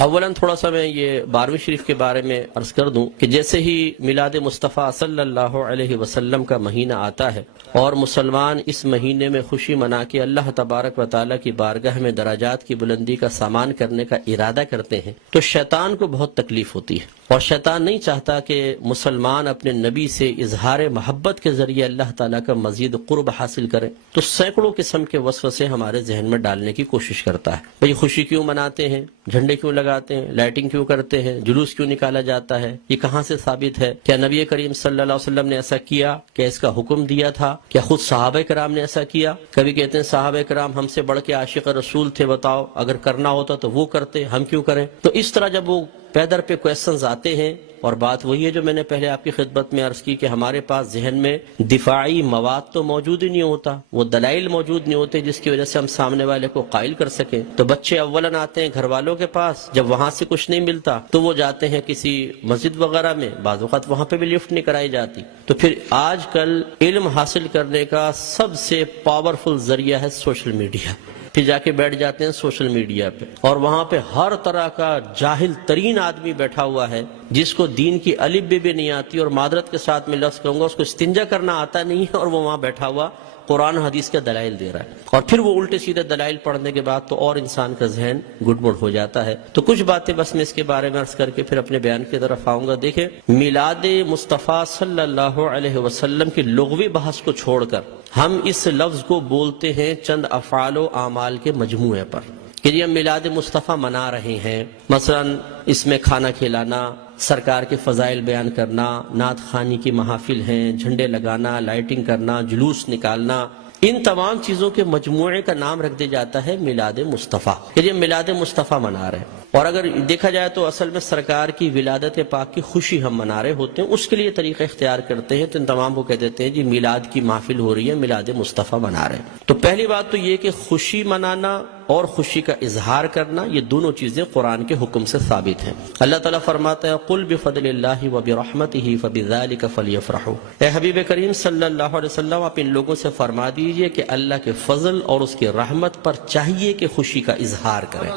اولاً تھوڑا سا میں یہ 12ویں شریف کے بارے میں عرض کر دوں کہ جیسے ہی میلاد مصطفیٰ صلی اللہ علیہ وسلم کا مہینہ آتا ہے اور مسلمان اس مہینے میں خوشی منا کے اللہ تبارک و تعالیٰ کی بارگاہ میں درجات کی بلندی کا سامان کرنے کا ارادہ کرتے ہیں تو شیطان کو بہت تکلیف ہوتی ہے، اور شیطان نہیں چاہتا کہ مسلمان اپنے نبی سے اظہار محبت کے ذریعے اللہ تعالیٰ کا مزید قرب حاصل کریں، تو سینکڑوں قسم کے وسوسے ہمارے ذہن میں ڈالنے کی کوشش کرتا ہے۔ بھئی خوشی کیوں مناتے ہیں، جھنڈے کیوں لگاتے ہیں، لائٹنگ کیوں کرتے ہیں، جلوس کیوں نکالا جاتا ہے، یہ کہاں سے ثابت ہے؟ کیا نبی کریم صلی اللہ علیہ وسلم نے ایسا کیا؟ کیا اس کا حکم دیا تھا؟ کیا خود صحابہ کرام نے ایسا کیا؟ کبھی کہتے ہیں صحابہ کرام ہم سے بڑھ کے عاشق رسول تھے، بتاؤ اگر کرنا ہوتا تو وہ کرتے، ہم کیوں کریں؟ تو اس طرح جب وہ پیدر پہ کویسچنز آتے ہیں، اور بات وہی ہے جو میں نے پہلے آپ کی خدمت میں عرض کی کہ ہمارے پاس ذہن میں دفاعی مواد تو موجود ہی نہیں ہوتا، وہ دلائل موجود نہیں ہوتے جس کی وجہ سے ہم سامنے والے کو قائل کر سکیں۔ تو بچے اولاً آتے ہیں گھر والوں کے پاس، جب وہاں سے کچھ نہیں ملتا تو وہ جاتے ہیں کسی مسجد وغیرہ میں، بعض اوقات وہاں پہ بھی لفٹ نہیں کرائی جاتی۔ تو پھر آج کل علم حاصل کرنے کا سب سے پاورفل ذریعہ ہے سوشل میڈیا، پھر جا کے بیٹھ جاتے ہیں سوشل میڈیا پہ، اور وہاں پہ ہر طرح کا جاہل ترین آدمی بیٹھا ہوا ہے جس کو دین کی الف بے بھی نہیں آتی، اور معذرت کے ساتھ میں لفظ کہوں گا اس کو استنجا کرنا آتا نہیں ہے، اور وہ وہاں بیٹھا ہوا قرآن حدیث کے دلائل دے رہا ہے، اور پھر وہ الٹے سیدھے دلائل پڑھنے کے بعد تو اور انسان کا ذہن گڑبڑ ہو جاتا ہے۔ تو کچھ باتیں بس میں اس کے بارے میں عرض کر کے پھر اپنے بیان کی طرف آؤں گا۔ دیکھیں، میلاد مصطفیٰ صلی اللہ علیہ وسلم کی لغوی بحث کو چھوڑ کر ہم اس لفظ کو بولتے ہیں چند افعال و اعمال کے مجموعے پر کہ یہ ہم میلاد مصطفیٰ منا رہے ہیں۔ مثلا اس میں کھانا کھلانا، سرکار کے فضائل بیان کرنا، نعت خوانی کی محافل ہیں، جھنڈے لگانا، لائٹنگ کرنا، جلوس نکالنا، ان تمام چیزوں کے مجموعے کا نام رکھ دیا جاتا ہے میلاد مصطفیٰ کہ یہ میلاد مصطفیٰ منا رہے ہیں۔ اور اگر دیکھا جائے تو اصل میں سرکار کی ولادت پاک کی خوشی ہم منا رہے ہوتے ہیں، اس کے لیے طریقہ اختیار کرتے ہیں، تو ان تمام کو کہہ دیتے ہیں جی میلاد کی محفل ہو رہی ہے، میلاد مصطفیٰ منا رہے ہیں۔ تو پہلی بات تو یہ کہ خوشی منانا اور خوشی کا اظہار کرنا، یہ دونوں چیزیں قرآن کے حکم سے ثابت ہیں۔ اللہ تعالیٰ فرماتا ہے قل بفضل اللہ وبرحمتہ فبذلک فلیفرحوا، اے حبیب کریم صلی اللہ علیہ وسلم آپ ان لوگوں سے فرما دیجئے کہ اللہ کے فضل اور اس کی رحمت پر چاہیے کہ خوشی کا اظہار کریں۔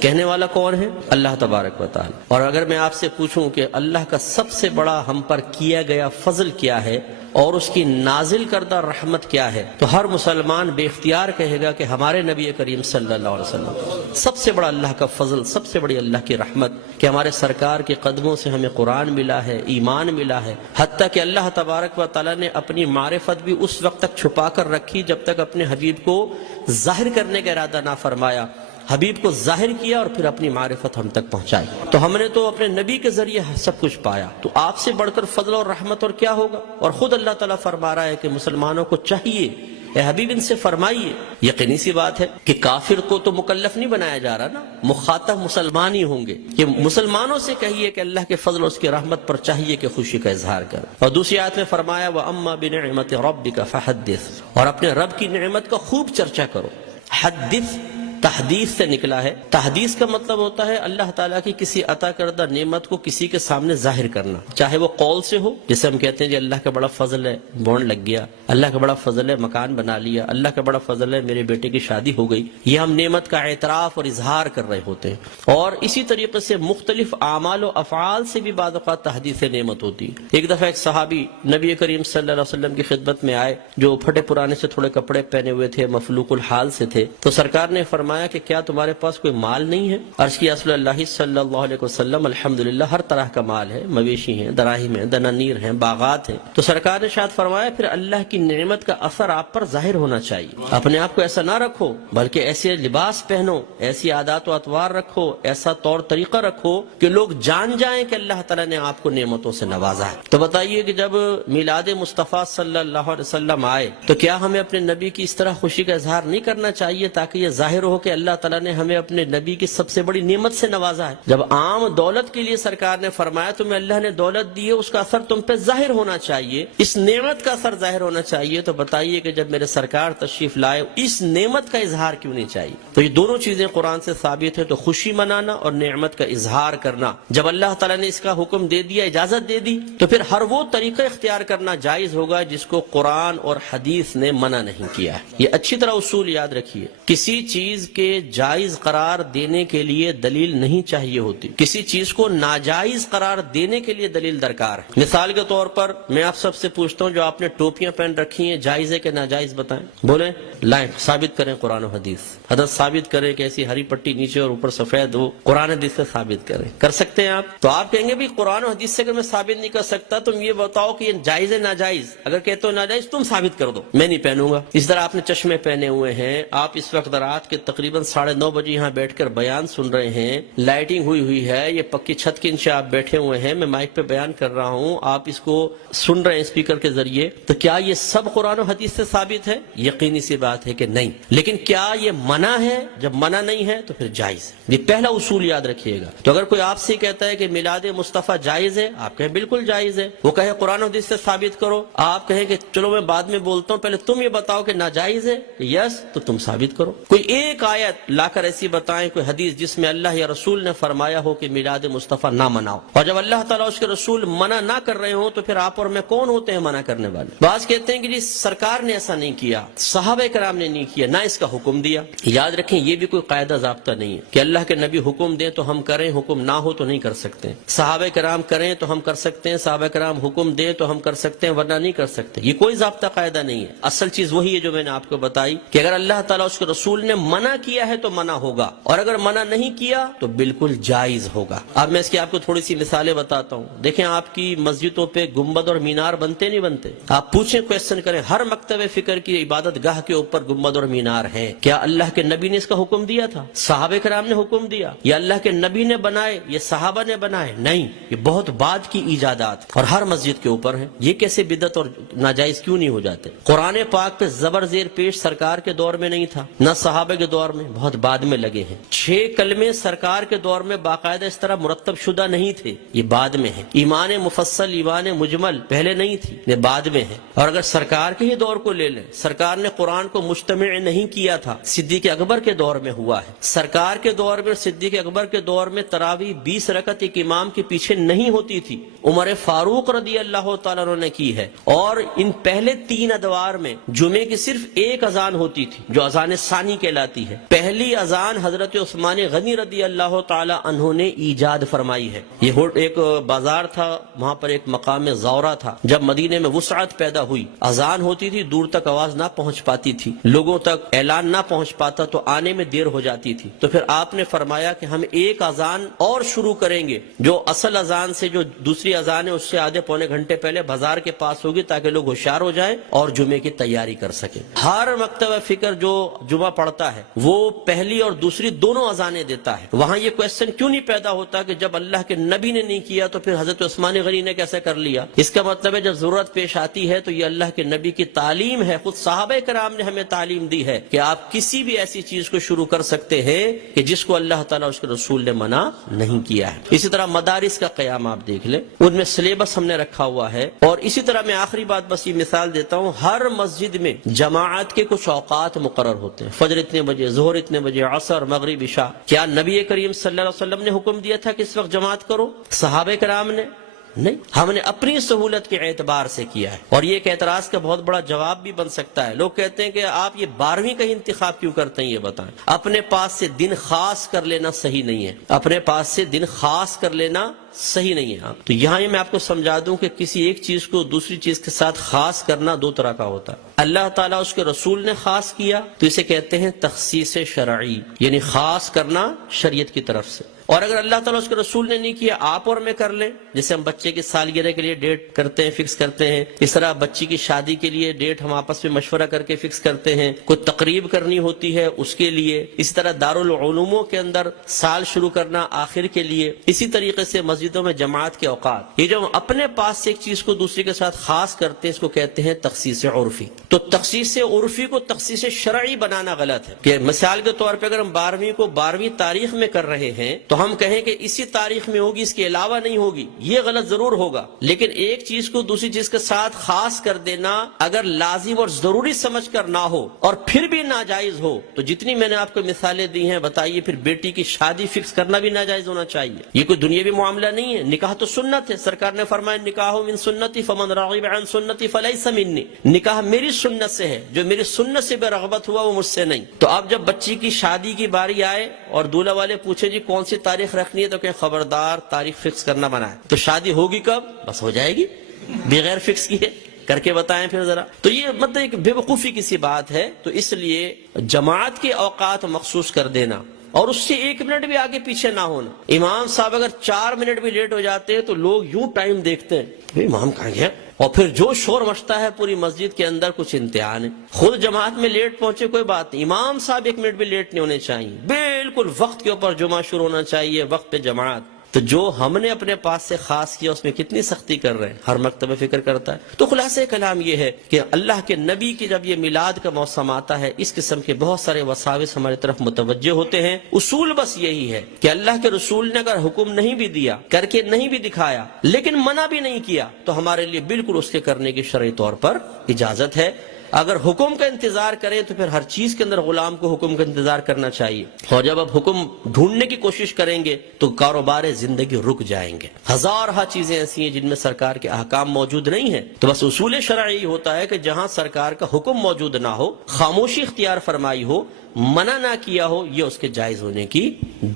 کہنے والا کون ہے؟ اللہ تبارک و تعالی۔ اور اگر میں آپ سے پوچھوں کہ اللہ کا سب سے بڑا ہم پر کیا گیا فضل کیا ہے اور اس کی نازل کردہ رحمت کیا ہے، تو ہر مسلمان بے اختیار کہے گا کہ ہمارے نبی کریم صلی اللہ علیہ وسلم سب سے بڑا اللہ کا فضل، سب سے بڑی اللہ کی رحمت کہ ہمارے سرکار کے قدموں سے ہمیں قرآن ملا ہے، ایمان ملا ہے، حتیٰ کہ اللہ تبارک و تعالیٰ نے اپنی معرفت بھی اس وقت تک چھپا کر رکھی جب تک اپنے حبیب کو ظاہر کرنے کا ارادہ نہ فرمایا۔ حبیب کو ظاہر کیا اور پھر اپنی معرفت ہم تک پہنچائی، تو ہم نے تو اپنے نبی کے ذریعے سب کچھ پایا، تو آپ سے بڑھ کر فضل اور رحمت اور کیا ہوگا؟ اور خود اللہ تعالیٰ فرما رہا ہے کہ مسلمانوں کو چاہیے، اے حبیب ان سے فرمائیے۔ یقینی سی بات ہے کہ کافر کو تو مکلف نہیں بنایا جا رہا نا، مخاطب مسلمان ہی ہوں گے، کہ مسلمانوں سے کہیے کہ اللہ کے فضل اور اس کی رحمت پر چاہیے کہ خوشی کا اظہار کریں۔ اور دوسری آیت میں فرمایا وَأَمَّا بِنِعْمَةِ رَبِّكَ فَحَدِّثْ، اور اپنے رب کی نعمت کا خوب چرچا کرو۔ حدث تحدیث سے نکلا ہے۔ تحدیث کا مطلب ہوتا ہے اللہ تعالیٰ کی کسی عطا کردہ نعمت کو کسی کے سامنے ظاہر کرنا، چاہے وہ قول سے ہو، جیسے ہم کہتے ہیں جی اللہ کا بڑا فضل ہے بونڈ لگ گیا، اللہ کا بڑا فضل ہے مکان بنا لیا، اللہ کا بڑا فضل ہے میرے بیٹے کی شادی ہو گئی، یہ ہم نعمت کا اعتراف اور اظہار کر رہے ہوتے ہیں۔ اور اسی طریقے سے مختلف اعمال و افعال سے بھی بعض اوقات تحدیث نعمت ہوتی ہے۔ ایک دفعہ ایک صحابی نبی کریم صلی اللہ علیہ وسلم کی خدمت میں آئے، جو پھٹے پرانے سے تھوڑے کپڑے پہنے ہوئے تھے، مفلوق الحال سے تھے، تو سرکار نے فرمایا کہ کیا تمہارے پاس کوئی مال نہیں ہے؟ عرض کیا رسول اللہ صلی اللہ علیہ وسلم الحمدللہ ہر طرح کا مال ہے، مویشی ہیں، دراہیم ہیں، دنانیر ہیں، باغات ہیں۔ تو سرکار نے شاید فرمایا پھر اللہ کی نعمت کا اثر آپ پر ظاہر ہونا چاہیے، اپنے آپ کو ایسا نہ رکھو بلکہ ایسے لباس پہنو، ایسی عادات و اطوار رکھو، ایسا طور طریقہ رکھو کہ لوگ جان جائیں کہ اللہ تعالیٰ نے آپ کو نعمتوں سے نوازا ہے۔ تو بتائیے کہ جب میلاد مصطفیٰ صلی اللہ علیہ وسلم آئے تو کیا ہمیں اپنے نبی کی اس طرح خوشی کا اظہار نہیں کرنا چاہیے تاکہ یہ ظاہر ہو کہ اللہ تعالیٰ نے ہمیں اپنے نبی کی سب سے بڑی نعمت سے نوازا ہے؟ جب عام دولت کے لیے سرکار نے فرمایا تمہیں اللہ نے دولت دی ہے، اس کا اثر تم پہ ظاہر ہونا چاہیے، اس نعمت کا اثر ظاہر ہونا چاہیے، تو بتائیے کہ جب میرے سرکار تشریف لائے اس نعمت کا اظہار کیوں نہیں چاہیے؟ تو یہ دونوں چیزیں قرآن سے ثابت ہے، تو خوشی منانا اور نعمت کا اظہار کرنا، جب اللہ تعالیٰ نے اس کا حکم دے دیا، اجازت دے دی، تو پھر ہر وہ طریقہ اختیار کرنا جائز ہوگا جس کو قرآن اور حدیث نے منع نہیں کیا ہے۔ یہ اچھی طرح اصول یاد رکھیے، کسی چیز چیز کے جائز قرار دینے کے لیے دلیل نہیں چاہیے ہوتی، کسی چیز کو ناجائز قرار دینے کے لیے دلیل درکار ہے۔ مثال کے طور پر میں آپ سب سے پوچھتا ہوں، جو آپ نے ٹوپیاں پہن رکھی ہیں جائز ہے کہ ناجائز بتائیں؟ بولیں، لائیں، ثابت کریں قرآن و حدیث، حضرت ثابت کریں کہ ایسی ہری پٹی نیچے اور اوپر سفید ہو، قرآن حدیث سے ثابت کریں۔ کر سکتے ہیں آپ؟ تو آپ کہیں گے بھی قرآن و حدیث سے اگر میں ثابت نہیں کر سکتا تم یہ بتاؤ کہ یہ جائز ہے ناجائز، اگر کہتے ہو ناجائز تم ثابت کر دو، میں نہیں پہنوں گا۔ اس طرح آپ نے چشمے پہنے ہوئے ہیں، آپ اس وقت رات کے تقریباً 9:30 بجے یہاں بیٹھ کر بیان سن رہے ہیں، لائٹنگ ہوئی ہے، یہ پکی چھت کے نیچے آپ بیٹھے ہوئے ہیں، میں مائک پہ بیان کر رہا ہوں، آپ اس کو سن رہے ہیں اسپیکر کے ذریعے، تو کیا یہ سب قرآن و حدیث سے ثابت ہے؟ یقینی سی بات ہے کہ نہیں۔ لیکن کیا یہ منع ہے؟ جب منع نہیں ہے تو پھر جائز ہے۔ یہ پہلا اصول یاد رکھیے گا۔ تو اگر کوئی آپ سے کہتا ہے کہ میلاد مصطفیٰ جائز ہے، آپ کہیں بالکل جائز ہے، وہ کہے قرآن و حدیث سے ثابت کرو، آپ کہیں کہ چلو میں بعد میں بولتا ہوں، پہلے تم یہ بتاؤ کہ ناجائز ہے، یس تو تم ثابت کرو۔ کوئی ایک آیت لا کر ایسی بتائیں، کوئی حدیث جس میں اللہ یا رسول نے فرمایا ہو کہ میلاد مصطفیٰ نہ مناؤ، اور جب اللہ تعالیٰ اس کے رسول منع نہ کر رہے ہوں تو پھر آپ اور میں کون ہوتے ہیں منع کرنے والے؟ بعض کہتے ہیں کہ جی سرکار نے ایسا نہیں کیا، صحابہ کرام نے نہیں کیا، نہ اس کا حکم دیا۔ یاد رکھیں یہ بھی کوئی قاعدہ ضابطہ نہیں ہے کہ اللہ کے نبی حکم دیں تو ہم کریں، حکم نہ ہو تو نہیں کر سکتے۔ صحابہ کرام کریں تو ہم کر سکتے ہیں، صحابہ کرام حکم دیں تو ہم کر سکتے ہیں، ورنہ نہیں کر سکتے۔ یہ کوئی ضابطہ قاعدہ نہیں ہے۔ اصل چیز وہی ہے جو میں نے آپ کو بتائی کہ اگر اللہ تعالیٰ اس کے رسول نے منع کیا ہے تو منع ہوگا، اور اگر منع نہیں کیا تو بالکل جائز ہوگا۔ اب میں اس کی آپ کو تھوڑی سی مثالیں بتاتا ہوں۔ دیکھیں آپ کی مسجدوں پہ گنبد اور مینار بنتے نہیں بنتے؟ آپ پوچھیں، کویسچن کریں، ہر مکتب فکر کی عبادت گاہ کے اوپر گنبد اور مینار ہیں، کیا اللہ کے نبی نے اس کا حکم دیا تھا؟ صحابہ کرام نے حکم دیا؟ یا اللہ کے نبی نے بنائے، یہ صحابہ نے بنائے؟ نہیں، یہ بہت بعد کی ایجادات اور ہر مسجد کے اوپر ہیں۔ یہ کیسے بدعت اور ناجائز کیوں نہیں ہو جاتے؟ قرآن پاک پہ زبر زیر پیش سرکار کے دور میں نہیں تھا، نہ صحابہ کے دور میں، بہت بعد میں لگے ہیں۔ 6 کلمے سرکار کے دور میں باقاعدہ اس طرح مرتب شدہ نہیں تھے، یہ بعد میں ہے۔ ایمان مفصل، ایمان مجمل پہلے نہیں تھی، یہ بعد میں ہے۔ اور اگر سرکار کے ہی دور کو لے لیں، سرکار نے قرآن کو مجتمع نہیں کیا تھا، صدیق اکبر کے دور میں ہوا ہے۔ سرکار کے دور میں، صدیق اکبر کے دور میں تراویح 20 رکعت ایک امام کے پیچھے نہیں ہوتی تھی، عمر فاروق رضی اللہ تعالیٰ عنہ نے کی ہے۔ اور ان پہلے 3 ادوار میں جمعے کی صرف ایک اذان ہوتی تھی جو اذان ثانی کہلاتی ہے۔ پہلی اذان حضرت عثمان غنی رضی اللہ تعالیٰ عنہ نے ایجاد فرمائی ہے۔ یہ ایک بازار تھا، وہاں پر ایک مقام زورہ تھا، جب مدینے میں وسعت پیدا ہوئی، اذان ہوتی تھی، دور تک آواز نہ پہنچ پاتی تھی، لوگوں تک اعلان نہ پہنچ پاتا تو آنے میں دیر ہو جاتی تھی، تو پھر آپ نے فرمایا کہ ہم ایک اذان اور شروع کریں گے جو اصل اذان سے، جو دوسری اذان ہے اس سے آدھے پونے گھنٹے پہلے بازار کے پاس ہوگی، تاکہ لوگ ہوشیار ہو جائیں اور جمعے کی تیاری کر سکیں۔ ہر مکتبہ فکر جو جمعہ پڑھتا ہے وہ پہلی اور دوسری دونوں اذانیں دیتا ہے۔ وہاں یہ کویسچن کیوں نہیں پیدا ہوتا کہ جب اللہ کے نبی نے نہیں کیا تو پھر حضرت عثمان غنی نے کیسے کر لیا؟ اس کا مطلب ہے جب ضرورت پیش آتی ہے تو یہ اللہ کے نبی کی تعلیم ہے، خود صحابہ کرام نے ہمیں تعلیم دی ہے کہ آپ کسی بھی ایسی چیز کو شروع کر سکتے ہیں کہ جس کو اللہ تعالیٰ اس کے رسول نے منع نہیں کیا ہے۔ اسی طرح مدارس کا قیام آپ دیکھ لیں، ان میں سلیبس ہم نے رکھا ہوا ہے۔ اور اسی طرح میں آخری بات بس یہ مثال دیتا ہوں، ہر مسجد میں جماعت کے کچھ اوقات مقرر ہوتے ہیں، فجر اتنے بجے، ظہر اتنے بجے، عصر، مغرب، عشاء۔ کیا نبی کریم صلی اللہ علیہ وسلم نے حکم دیا تھا کہ اس وقت جماعت کرو؟ صحابہ کرام نے نہیں، ہم نے اپنی سہولت کے اعتبار سے کیا ہے۔ اور یہ ایک اعتراض کا بہت بڑا جواب بھی بن سکتا ہے۔ لوگ کہتے ہیں کہ آپ یہ 12ویں کا ہی انتخاب کیوں کرتے ہیں، یہ بتائیں۔ اپنے پاس سے دن خاص کر لینا صحیح نہیں ہے، اپنے پاس سے دن خاص کر لینا صحیح نہیں ہے۔ تو یہاں یہ میں آپ کو سمجھا دوں کہ کسی ایک چیز کو دوسری چیز کے ساتھ خاص کرنا 2 طرح کا ہوتا ہے۔ اللہ تعالیٰ اس کے رسول نے خاص کیا تو اسے کہتے ہیں تخصیص شرعی، یعنی خاص کرنا شریعت کی طرف سے۔ اور اگر اللہ تعالیٰ اس کے رسول نے نہیں کیا، آپ اور میں کر لیں، جیسے ہم بچے کی سالگرہ کے لیے ڈیٹ کرتے ہیں، فکس کرتے ہیں، اس طرح بچی کی شادی کے لیے ڈیٹ ہم آپس میں مشورہ کر کے فکس کرتے ہیں، کوئی تقریب کرنی ہوتی ہے اس کے لیے، اسی طرح دارالعلوموں کے اندر سال شروع کرنا آخر کے لیے، اسی طریقے سے مسجدوں میں جماعت کے اوقات۔ یہ جو ہم اپنے پاس سے ایک چیز کو دوسری کے ساتھ خاص کرتے ہیں، اس کو کہتے ہیں تخصیص عرفی۔ تو تخصیص عرفی کو تخصیص شرعی بنانا غلط ہے کہ مثال کے طور پہ اگر ہم 12ویں کو 12ویں تاریخ میں کر رہے ہیں تو ہم کہیں کہ اسی تاریخ میں ہوگی، اس کے علاوہ نہیں ہوگی، یہ غلط ضرور ہوگا۔ لیکن ایک چیز کو دوسری چیز کے ساتھ خاص کر دینا اگر لازم اور ضروری سمجھ کر نہ ہو اور پھر بھی ناجائز ہو تو جتنی میں نے آپ کو مثالیں دی ہیں، بتائیے پھر بیٹی کی شادی فکس کرنا بھی ناجائز ہونا چاہیے؟ یہ کوئی دنیاوی معاملہ نہیں ہے، نکاح تو سنت ہے. سرکار نے فرمایا نکاح من سنتی فمن راغب عن سنتی فلیس منی، نکاح میری سنت سے ہے، جو میری سنت سے بے رغبت ہوا وہ مجھ سے نہیں. تو اب جب بچی کی شادی کی باری آئے اور دولہا والے پوچھے جی کون سی تاریخ رکھنی ہے، تو کہ خبردار تاریخ فکس کرنا منع ہے. تو شادی ہوگی کب؟ بس ہو جائے گی بغیر فکس کیے، کر کے بتائیں پھر ذرا. تو یہ مطلب ایک بے وقوفی کی سی بات ہے. تو اس لیے جماعت کے اوقات مخصوص کر دینا اور اس سے 1 منٹ بھی آگے پیچھے نہ ہونا. امام صاحب اگر 4 منٹ بھی لیٹ ہو جاتے ہیں تو لوگ یوں ٹائم دیکھتے ہیں، امام کہاں گیا، اور پھر جو شور مچتا ہے پوری مسجد کے اندر، کچھ امتحان ہے. خود جماعت میں لیٹ پہنچے کوئی بات نہیں، امام صاحب 1 منٹ بھی لیٹ نہیں ہونے چاہیے، بالکل وقت کے اوپر جمعہ شروع ہونا چاہیے، وقت پہ جماعت. تو جو ہم نے اپنے پاس سے خاص کیا اس میں کتنی سختی کر رہے ہیں، ہر مکتبہ فکر کرتا ہے. تو خلاصہ کلام یہ ہے کہ اللہ کے نبی کی جب یہ میلاد کا موسم آتا ہے، اس قسم کے بہت سارے وساوس ہماری طرف متوجہ ہوتے ہیں. اصول بس یہی ہے کہ اللہ کے رسول نے اگر حکم نہیں بھی دیا، کر کے نہیں بھی دکھایا، لیکن منع بھی نہیں کیا، تو ہمارے لیے بالکل اس کے کرنے کی شرعی طور پر اجازت ہے. اگر حکم کا انتظار کریں تو پھر ہر چیز کے اندر غلام کو حکم کا انتظار کرنا چاہیے. اور جب اب حکم ڈھونڈنے کی کوشش کریں گے تو کاروبار زندگی رک جائیں گے. ہزارہ چیزیں ایسی ہیں جن میں سرکار کے احکام موجود نہیں ہیں. تو بس اصول شرعی یہ ہوتا ہے کہ جہاں سرکار کا حکم موجود نہ ہو، خاموشی اختیار فرمائی ہو، منع نہ کیا ہو، یہ اس کے جائز ہونے کی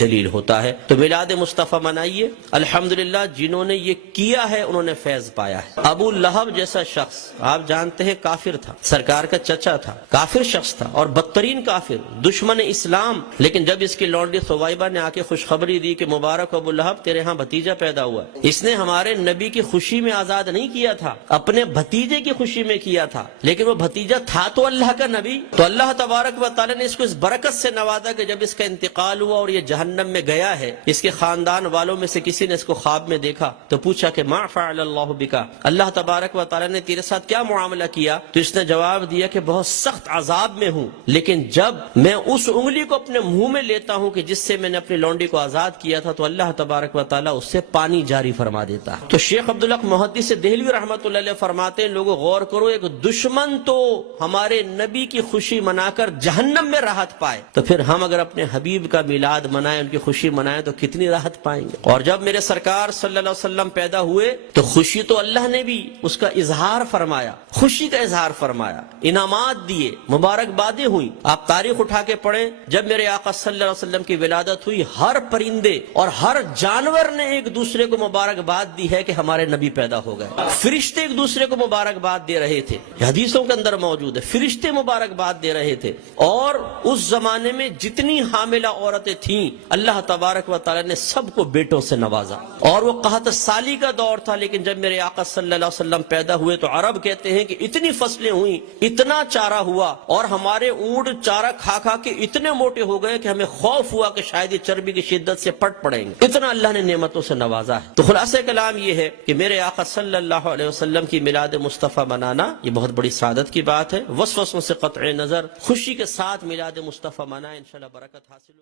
دلیل ہوتا ہے. تو میلاد مصطفیٰ منائیے. الحمدللہ جنہوں نے یہ کیا ہے انہوں نے فیض پایا ہے. ابو لہب جیسا شخص آپ جانتے ہیں کافر تھا، سرکار کا چچا تھا، کافر شخص تھا اور بدترین کافر، دشمن اسلام. لیکن جب اس کی لونڈی ثویبہ نے آ کے خوشخبری دی کہ مبارک ابو لہب تیرے ہاں بھتیجا پیدا ہوا ہے، اس نے ہمارے نبی کی خوشی میں آزاد نہیں کیا تھا، اپنے بھتیجے کی خوشی میں کیا تھا. لیکن وہ بھتیجا تھا تو اللہ کا نبی. تو اللہ تبارک و تعالی نے اس کو اس برکت سے نوازا کہ جب اس کا انتقال ہوا اور یہ جہنم میں گیا ہے، اس کے خاندان والوں میں سے کسی نے اس کو خواب میں دیکھا تو پوچھا کہ ما فعل اللہ بکا، اللہ تبارک و تعالی نے تیرے ساتھ کیا معاملہ کیا؟ تو اس نے جواب دیا کہ بہت سخت عذاب میں ہوں، لیکن جب میں اس انگلی کو اپنے منہ میں لیتا ہوں کہ جس سے میں نے اپنی لونڈی کو آزاد کیا تھا، تو اللہ تبارک و تعالی اس سے پانی جاری فرما دیتا ہے. تو شیخ عبدالحق محدث دہلوی رحمۃ اللہ علیہ فرماتے ہیں لوگوں غور کرو، ایک دشمن تو ہمارے نبی کی خوشی منا کر جہنم میں راحت پائے، تو پھر ہم اگر اپنے حبیب کا میلاد منائیں، ان کی خوشی منائیں، تو کتنی راحت پائیں گے. اور جب میرے سرکار صلی اللہ علیہ وسلم پیدا ہوئے تو خوشی تو اللہ نے بھی اس کا اظہار فرمایا، خوشی کا اظہار فرمایا، انعامات دیے، مبارکبادیں ہوئی. آپ تاریخ اٹھا کے پڑھیں، جب میرے آقا صلی اللہ علیہ وسلم کی ولادت ہوئی، ہر پرندے اور ہر جانور نے ایک دوسرے کو مبارکباد دی ہے کہ ہمارے نبی پیدا ہو گئے. فرشتے ایک دوسرے کو مبارکباد دے رہے تھے، حدیثوں کے اندر موجود ہے، فرشتے مبارکباد دے رہے تھے. اور اس زمانے میں جتنی حاملہ عورتیں تھیں اللہ تبارک و تعالی نے سب کو بیٹوں سے نوازا. اور وہ قحط سالی کا دور تھا، لیکن جب میرے آقا صلی اللہ علیہ وسلم پیدا ہوئے تو عرب کہتے ہیں کہ اتنی فصلیں ہوئیں، اتنا چارہ ہوا، اور ہمارے اونٹ چارہ کھا کھا کے اتنے موٹے ہو گئے کہ ہمیں خوف ہوا کہ شاید یہ چربی کی شدت سے پٹ پڑیں گے. اتنا اللہ نے نعمتوں سے نوازا ہے. تو خلاصہ کلام یہ ہے کہ میرے آقا صلی اللہ علیہ وسلم کی میلاد مصطفیٰ منانا یہ بہت بڑی سعادت کی بات ہے. وسوسوں سے قطع نظر خوشی کے ساتھ میلاد مصطفیٰ منائیں، انشاءاللہ برکت حاصل ہوگی.